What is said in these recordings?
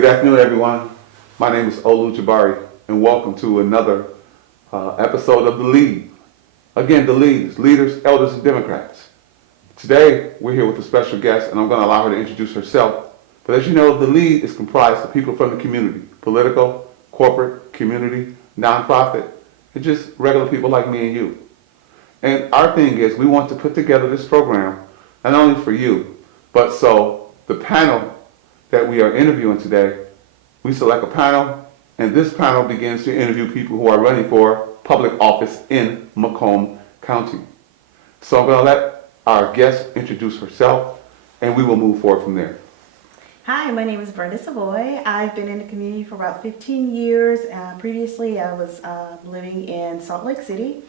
Good afternoon, everyone. My name is L.E.A.D, and welcome to another episode of The Lead. Again, the leaders, leaders, elders, and Democrats. Today, we're here with a special guest, and I'm going to allow her to introduce herself. But as you know, The Lead is comprised of people from the community, political, corporate, community, nonprofit, and just regular people like me and you. And our thing is we want to put together this program not only for you, but so the panel that we are interviewing today, we select a panel, and this panel begins to interview people who are running for public office in Macomb County. So I'm going to let our guest introduce herself, and we will move forward from there. Hi, my name is Brenda Savoy. I've been in the community for about 15 years. Previously, I was living in Salt Lake City.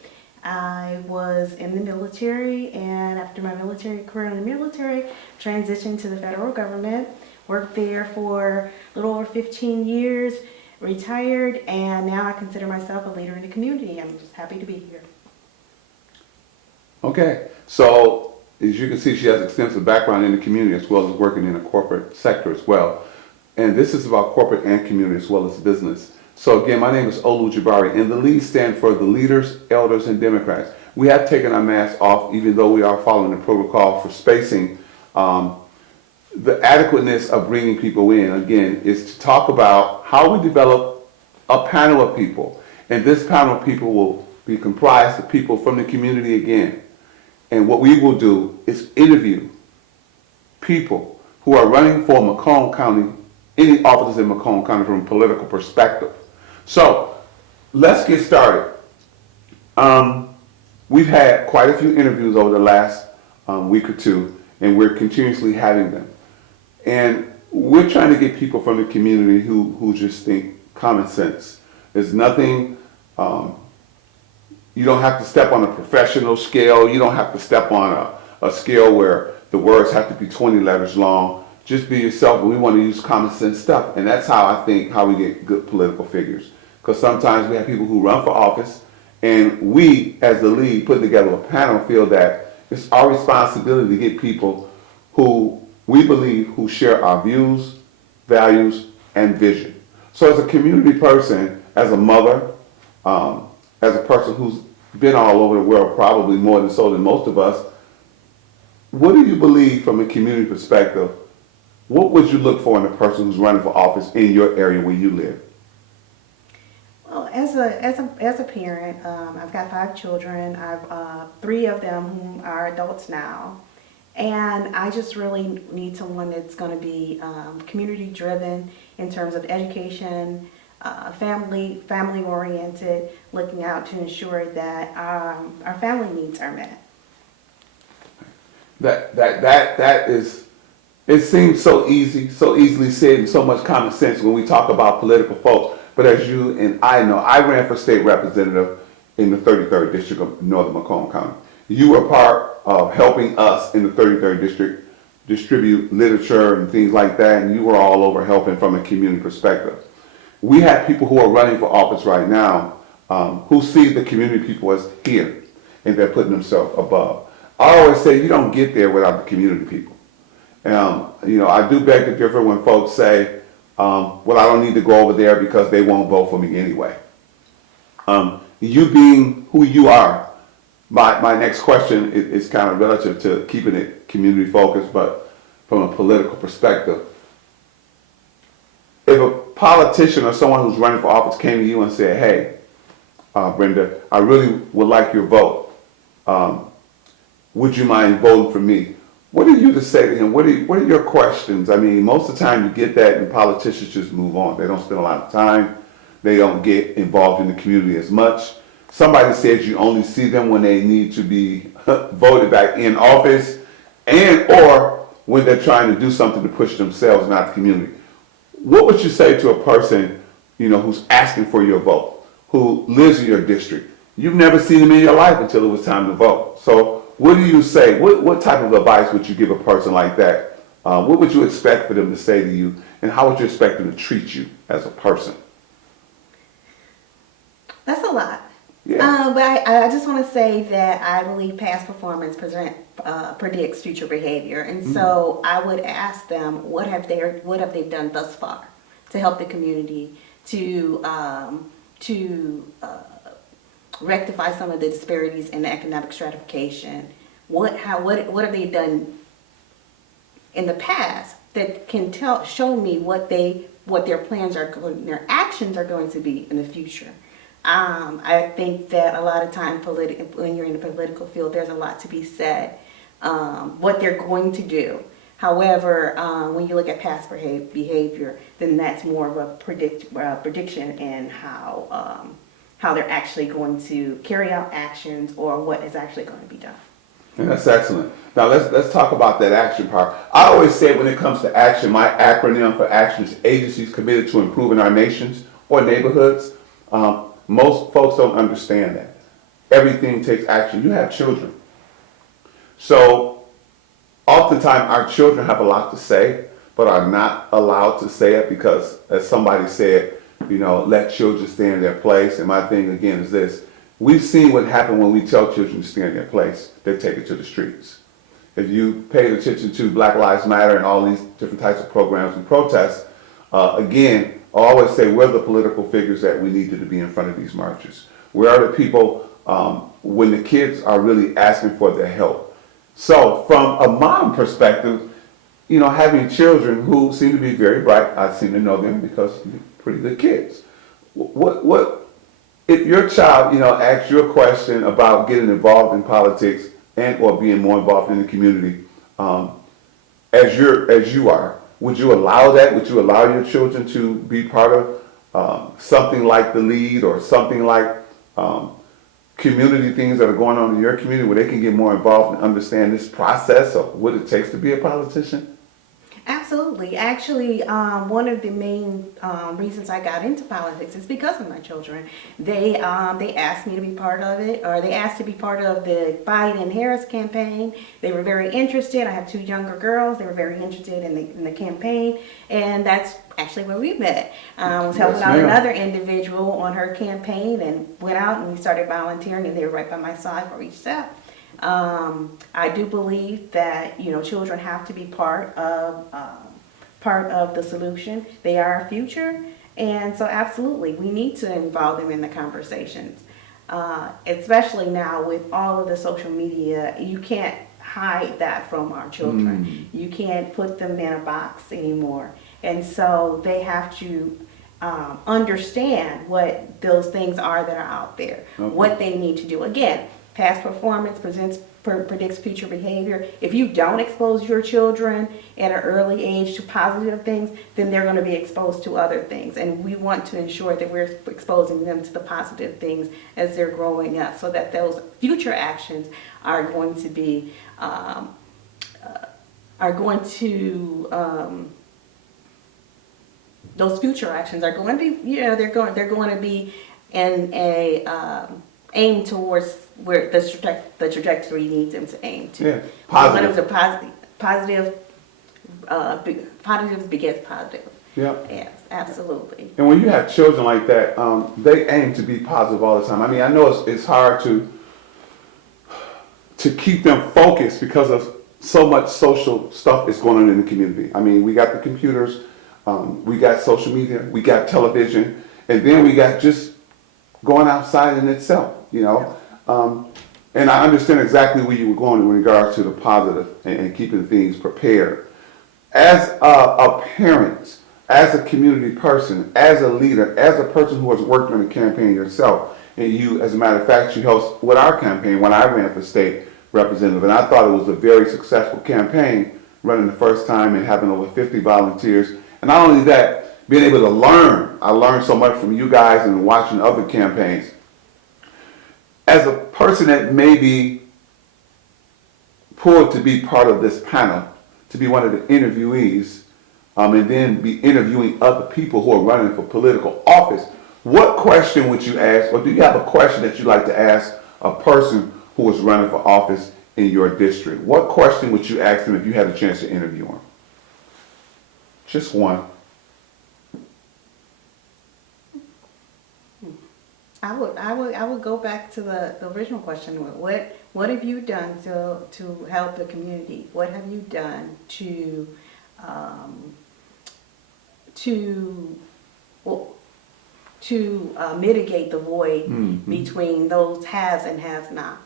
I was in the military, and after my military career in the military, transitioned to the federal government. Worked there for a little over 15 years, retired, and now I consider myself a leader in the community. I'm just happy to be here. Okay, so as you can see, she has extensive background in the community as well as working in the corporate sector as well. And this is about corporate and community as well as business. So again, my name is L.E.A.D, and the LEAD stand for the Leaders, Elders, and Democrats. We have taken our masks off, even though we are following the protocol for spacing. The adequateness of bringing people in, again, is to talk about how we develop a panel of people. And this panel of people will be comprised of people from the community again. And what we will do is interview people who are running for Macomb County, any offices in Macomb County from a political perspective. So let's get started. We've had quite a few interviews over the last week or two, and we're continuously having them. And we're trying to get people from the community who just think common sense. There's nothing, you don't have to step on a professional scale. You don't have to step on a scale where the words have to be 20 letters long. Just be yourself, and we want to use common sense stuff. And that's how we get good political figures. Because sometimes we have people who run for office, and we, as the lead, put together a panel, feel that it's our responsibility to get people who we believe who share our views, values, and vision. So as a community person, as a mother, as a person who's been all over the world, probably more than so than most of us, what do you believe from a community perspective? What would you look for in a person who's running for office in your area where you live? Well, as a parent, I've got 5 children. I've 3 of them whom are adults now. And I just really need someone that's going to be community driven in terms of education, family oriented, looking out to ensure that our family needs are met. That is, it seems so easy, so easily said, and so much common sense when we talk about political folks. But as you and I know, I ran for state representative in the 33rd District of Northern Macomb County. You were part of helping us in the 33rd District distribute literature and things like that, and you were all over helping from a community perspective. We have people who are running for office right now who see the community people as here, and they're putting themselves above. I always say you don't get there without the community people. I do beg to differ when folks say, well, I don't need to go over there because they won't vote for me anyway. You being who you are, my next question is kind of relative to keeping it community focused, but from a political perspective. If a politician or someone who's running for office came to you and said, hey, Brenda, I really would like your vote. Would you mind voting for me? What are you to say to him? What are your questions? I mean, most of the time you get that and politicians just move on. They don't spend a lot of time. They don't get involved in the community as much. Somebody says you only see them when they need to be voted back in office and or when they're trying to do something to push themselves, not the community. What would you say to a person, who's asking for your vote, who lives in your district? You've never seen them in your life until it was time to vote. So what do you say? What type of advice would you give a person like that? What would you expect for them to say to you, and how would you expect them to treat you as a person? That's a lot. Yeah. But I just want to say that I believe past performance predicts future behavior, and so I would ask them what have they done thus far to help the community to rectify some of the disparities in economic stratification? What have they done in the past that can show me what their plans are going, their actions are going to be in the future? I think that a lot of time when you're in the political field, there's a lot to be said, what they're going to do. However, when you look at past behavior, then that's more of a prediction in how they're actually going to carry out actions or what is actually going to be done. And that's excellent. Now let's talk about that action part. I always say when it comes to action, my acronym for action is agencies committed to improving our nations or neighborhoods. Most folks don't understand that. Everything takes action. You have children. So oftentimes our children have a lot to say, but are not allowed to say it because, as somebody said, let children stay in their place. And my thing again is this. We've seen what happened when we tell children to stay in their place. They take it to the streets. If you paid attention to Black Lives Matter and all these different types of programs and protests, again, I always say we're the political figures that we needed to be in front of these marches. Where are the people when the kids are really asking for their help? So from a mom perspective, having children who seem to be very bright, I seem to know them because they're pretty good kids. What if your child, asks you a question about getting involved in politics and or being more involved in the community, as you are, would you allow that? Would you allow your children to be part of something like the L.E.A.D or something like community things that are going on in your community where they can get more involved and understand this process of what it takes to be a politician? Absolutely. Actually, one of the main reasons I got into politics is because of my children. They asked me to be part of it, or they asked to be part of the Biden-Harris campaign. They were very interested. I have two younger girls. They were very interested in the campaign, and that's actually where we met. I was helping out another individual on her campaign, and went out and we started volunteering, and they were right by my side for each step. I do believe that children have to be part of the solution. They are our future, and so absolutely we need to involve them in the conversations. Especially now with all of the social media, you can't hide that from our children. You can't put them in a box anymore, and so they have to understand what those things are that are out there, what they need to do. Again, past performance predicts future behavior. If you don't expose your children at an early age to positive things, then they're going to be exposed to other things. And we want to ensure that we're exposing them to the positive things as they're growing up, so that those future actions are going to be those future actions are going to be, they're going to be in a aim towards where the trajectory needs them to aim to. Yeah, positive. One of the positives begets positive. Yeah. Yes, absolutely. And when you have children like that, they aim to be positive all the time. I mean, I know it's hard to keep them focused because of so much social stuff is going on in the community. I mean, we got the computers, we got social media, we got television, and then we got just going outside in itself, and I understand exactly where you were going in regards to the positive and keeping things prepared. As a parent, as a community person, as a leader, as a person who has worked on the campaign yourself, and you, as a matter of fact, you helped with our campaign when I ran for state representative, and I thought it was a very successful campaign, running the first time and having over 50 volunteers. And not only that, being able to learn. I learned so much from you guys and watching other campaigns. As a person that may be pulled to be part of this panel, to be one of the interviewees, and then be interviewing other people who are running for political office, what question would you ask, or do you have a question that you'd like to ask a person who is running for office in your district? What question would you ask them if you had a chance to interview them? Just one. I would go back to the original question. What have you done to help the community? What have you done to, well, to mitigate the void between those haves and have-nots.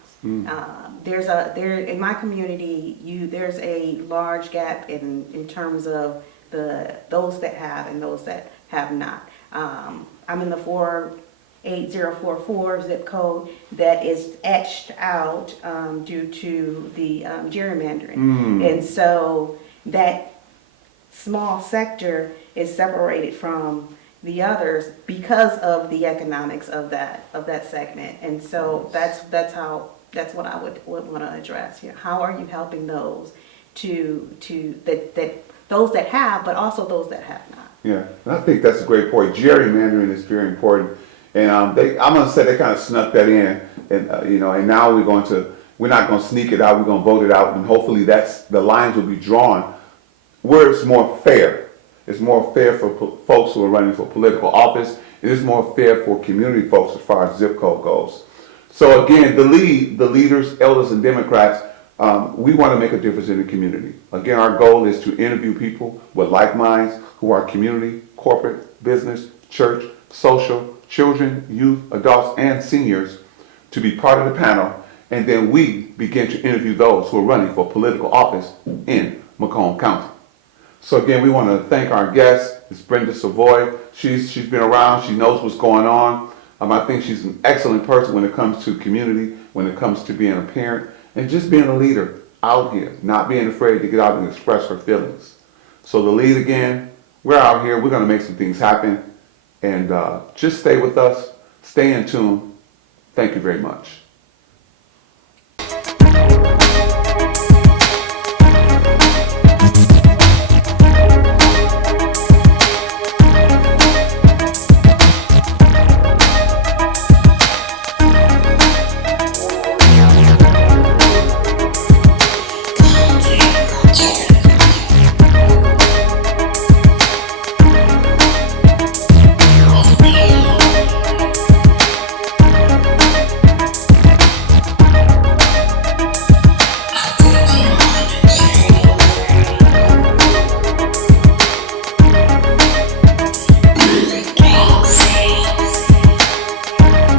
There in my community, there's a large gap in terms of those that have and those that have not. I'm in the 48044 zip code that is etched out due to the gerrymandering, and so that small sector is separated from the others because of the economics of that segment. And so that's what I would want to address here. How are you helping those that those that have, but also those that have not? Yeah, and I think that's a great point. Gerrymandering is very important, and I'm going to say they kind of snuck that in, and and now we're not going to sneak it out. We're going to vote it out, and hopefully the lines will be drawn where it's more fair. It's more fair for folks who are running for political office. It is more fair for community folks as far as zip code goes. So again, the leaders, elders, and Democrats, we want to make a difference in the community. Again, our goal is to interview people with like minds who are community, corporate, business, church, social, children, youth, adults, and seniors to be part of the panel. And then we begin to interview those who are running for political office in Macomb County. So again, we want to thank our guest, Ms. Brenda Savoy. She's been around. She knows what's going on. I think she's an excellent person when it comes to community, when it comes to being a parent, and just being a leader out here, not being afraid to get out and express her feelings. So the lead again, we're out here. We're going to make some things happen. And just stay with us. Stay in tune. Thank you very much.